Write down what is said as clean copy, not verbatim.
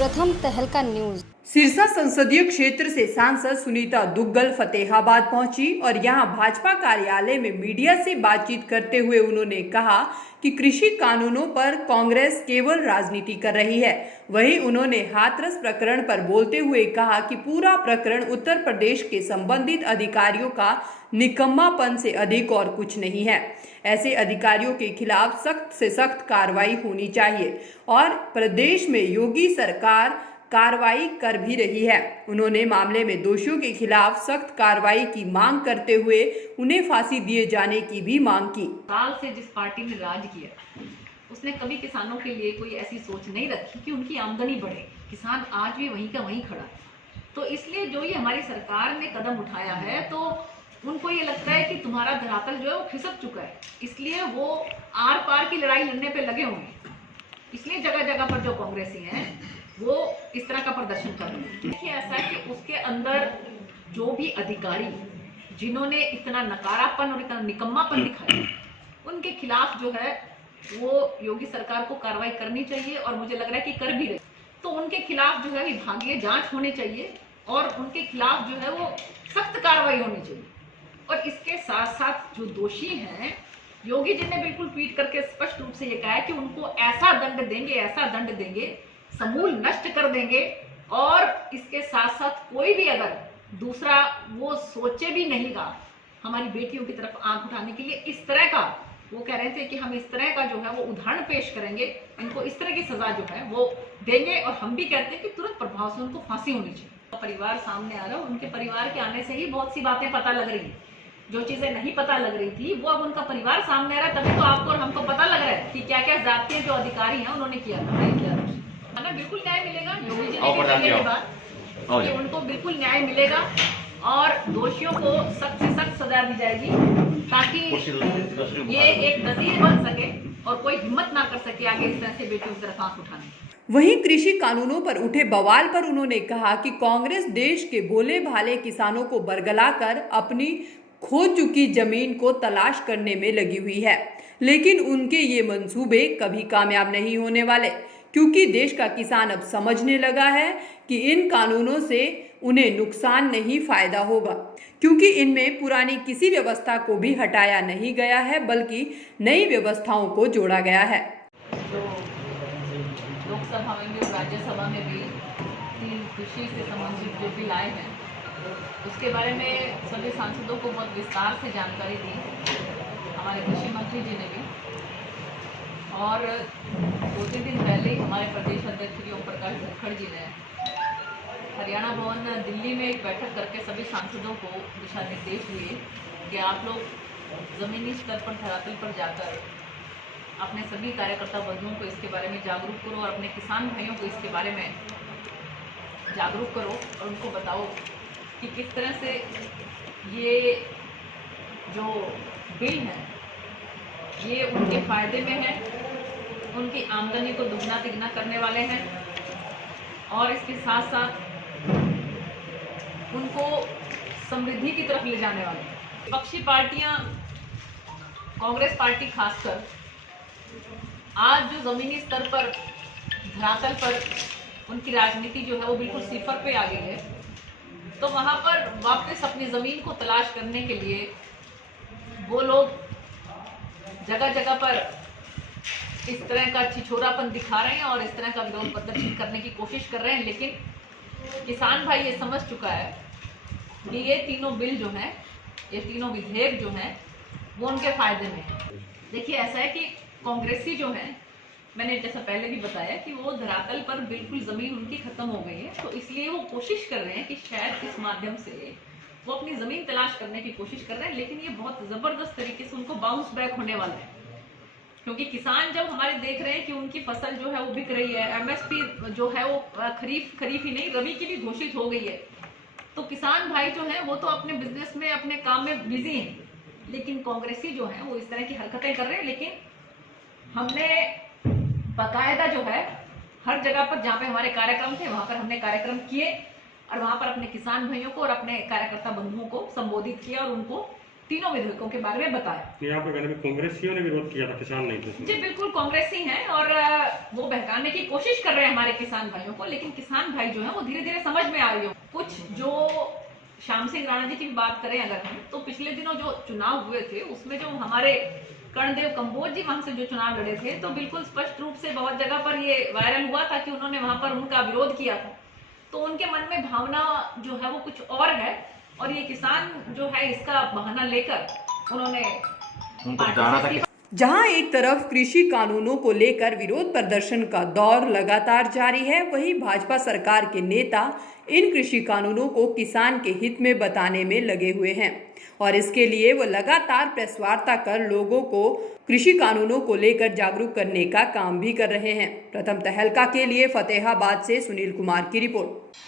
प्रथम तहलका न्यूज। सिरसा संसदीय क्षेत्र से सांसद सुनीता दुग्गल फतेहाबाद पहुंची और यहां भाजपा कार्यालय में मीडिया से बातचीत करते हुए उन्होंने कहा कि कृषि कानूनों पर कांग्रेस केवल राजनीति कर रही है। वहीं उन्होंने हाथरस प्रकरण पर बोलते हुए कहा कि पूरा प्रकरण उत्तर प्रदेश के संबंधित अधिकारियों का निकम्मापन से अधिक और कुछ नहीं है। ऐसे अधिकारियों के खिलाफ सख्त से सख्त कार्रवाई होनी चाहिए और प्रदेश में योगी सरकार कार्रवाई कर भी रही है। उन्होंने मामले में दोषियों के खिलाफ सख्त कार्रवाई की मांग करते हुए उन्हें फांसी दिए जाने की भी मांग की। साल से जिस पार्टी ने राज किया उसने कभी किसानों के लिए कोई ऐसी सोच नहीं रखी कि उनकी आमदनी बढ़े। किसान आज भी वहीं का वहीं खड़ा है। तो इसलिए जो ये हमारी सरकार ने कदम उठाया है तो उनको ये लगता है कि तुम्हारा धरातल जो है वो खिसक चुका है, इसलिए वो आर पार की लड़ाई लड़ने पे लगे होंगे। इसलिए जगह जगह पर जो कांग्रेसी हैं वो इस तरह का प्रदर्शन कर रहे हैं। देखिए ऐसा है कि उसके अंदर जो भी अधिकारी जिन्होंने इतना नकारापन और इतना निकम्मापन दिखाया उनके खिलाफ जो है वो योगी सरकार को कार्रवाई करनी चाहिए और मुझे लग रहा है कि कर भी रही। तो उनके खिलाफ जो है विभागीय जांच होनी चाहिए और उनके खिलाफ जो है वो सख्त कार्रवाई होनी चाहिए। और इसके साथ साथ जो दोषी हैं, योगी जी ने बिल्कुल ट्वीट करके स्पष्ट रूप से ये कहा है कि उनको ऐसा दंड देंगे, समूल नष्ट कर देंगे। और इसके साथ साथ कोई भी अगर दूसरा वो सोचे भी नहीं गा हमारी बेटियों की तरफ आंख उठाने के लिए, इस तरह का वो कह रहे थे कि हम इस तरह का जो है वो उदाहरण पेश करेंगे, इनको इस तरह की सजा जो है वो देंगे। और हम भी कहते हैं कि तुरंत प्रभाव से उनको फांसी होनी चाहिए। परिवार सामने आ रहा है, उनके परिवार के आने से ही बहुत सी बातें पता लग रही है। जो चीजें नहीं पता लग रही थी वो अब उनका परिवार सामने आ रहा है, तभी तो आपको और हमको पता लग रहा है कि क्या क्या जातीय जो अधिकारी हैं उन्होंने किया था, नहीं किया था। हमें बिल्कुल न्याय मिलेगा। योगी जी ने भी के बाद कि उनको बिल्कुल न्याय मिलेगा और दोषियों को सख्त से सख्त सजा दी जाएगी ताकि ये एक नजीर बन सके और कोई हिम्मत ना कर सके आगे इस तरह से बेटियों की तरफ आंख उठाने की। वहीं कृषि कानूनों पर उठे बवाल पर उन्होंने कहा कि कांग्रेस देश के भोले भाले किसानों को बरगलाकर अपनी खो चुकी जमीन को तलाश करने में लगी हुई है, लेकिन उनके ये मंसूबे कभी कामयाब नहीं होने वाले, क्योंकि देश का किसान अब समझने लगा है कि इन कानूनों से उन्हें नुकसान नहीं फायदा होगा, क्योंकि इनमें पुरानी किसी व्यवस्था को भी हटाया नहीं गया है बल्कि नई व्यवस्थाओं को जोड़ा गया है। लोकसभा में भी और राज्यसभा में भी 3 कृषि से संबंधित जो बिल आए हैं उसके बारे में सभी सांसदों को बहुत विस्तार से जानकारी दी हमारे कृषि मंत्री जी ने भी। और 2-3 दिन पहले ही हमारे प्रदेश अध्यक्ष जी ओम प्रकाश धनखड़ जी ने हरियाणा भवन दिल्ली में एक बैठक करके सभी सांसदों को दिशा निर्देश दिए कि आप लोग ज़मीनी स्तर पर धरातल पर जाकर अपने सभी कार्यकर्ता बंधुओं को इसके बारे में जागरूक करो और अपने किसान भाइयों को इसके बारे में जागरूक करो और उनको बताओ कि किस तरह से ये जो बिल है ये उनके फायदे में है, उनकी आमदनी को दुगना तिगना करने वाले हैं और इसके साथ साथ उनको समृद्धि की तरफ ले जाने वाले हैं। विपक्षी पार्टियां, कांग्रेस पार्टी खासकर, आज जो जमीनी स्तर पर धरातल पर उनकी राजनीति जो है वो बिल्कुल सिफर पे आ गई है, तो वहां पर वापस अपनी जमीन को तलाश करने के लिए वो लोग जगह जगह पर इस तरह का छिछोरापन दिखा रहे हैं और इस तरह का विरोध प्रदर्शन करने की कोशिश कर रहे हैं। लेकिन किसान भाई ये समझ चुका है कि ये तीनों बिल जो हैं, ये तीनों विधेयक जो हैं वो उनके फायदे में है। देखिए ऐसा है कि कांग्रेसी जो है, मैंने जैसा पहले भी बताया कि वो धरातल पर बिल्कुल जमीन उनकी खत्म हो गई है, तो इसलिए वो कोशिश कर रहे हैं कि शायद इस माध्यम से वो अपनी जमीन तलाश करने की कोशिश कर रहे हैं। लेकिन ये बहुत जबरदस्त तरीके से उनको बाउंस बैक होने वाला है, क्योंकि किसान जब हमारे देख रहे हैं कि उनकी फसल जो है वो बिक रही है, एमएसपी जो है वो खरीफ ही नहीं रबी की भी घोषित हो गई है, तो किसान भाई जो है वो तो अपने बिजनेस में अपने काम में बिजी हैं। लेकिन कांग्रेसी जो है वो इस तरह की हरकतें कर रहे हैं। लेकिन हमने बाकायदा जो है हर जगह पर जहाँ पे हमारे कार्यक्रम थे वहां पर हमने कार्यक्रम किए और वहां पर अपने किसान भाइयों को और अपने कार्यकर्ता बंधुओं को संबोधित किया और उनको तीनों विधेयकों के बारे में बताया। ये आपके कहने में कांग्रेसियों ने विरोध किया था, किसान नहीं थे? जी बिल्कुल, कांग्रेसी हैं और वो बहकाने की कोशिश कर रहे हैं हमारे किसान भाइयों को, लेकिन किसान भाई जो है वो धीरे धीरे समझ में आ रही हो। कुछ जो श्याम सिंह राणा जी की भी बात करें अगर हम, तो पिछले दिनों जो चुनाव हुए थे उसमें जो हमारे कर्णदेव कंबोज जी वहां से जो चुनाव लड़े थे, तो बिल्कुल स्पष्ट रूप से बहुत जगह पर ये वायरल हुआ था कि उन्होंने वहां पर उनका विरोध किया था। तो उनके मन में भावना जो है वो कुछ और है, और ये किसान जो है इसका बहाना लेकर उन्होंने पार्टी से जहां एक तरफ कृषि कानूनों को लेकर विरोध प्रदर्शन का दौर लगातार जारी है, वहीं भाजपा सरकार के नेता इन कृषि कानूनों को किसान के हित में बताने में लगे हुए हैं और इसके लिए वो लगातार प्रेस वार्ता कर लोगों को कृषि कानूनों को लेकर जागरूक करने का काम भी कर रहे हैं। प्रथम तहलका के लिए फतेहाबाद से सुनील कुमार की रिपोर्ट।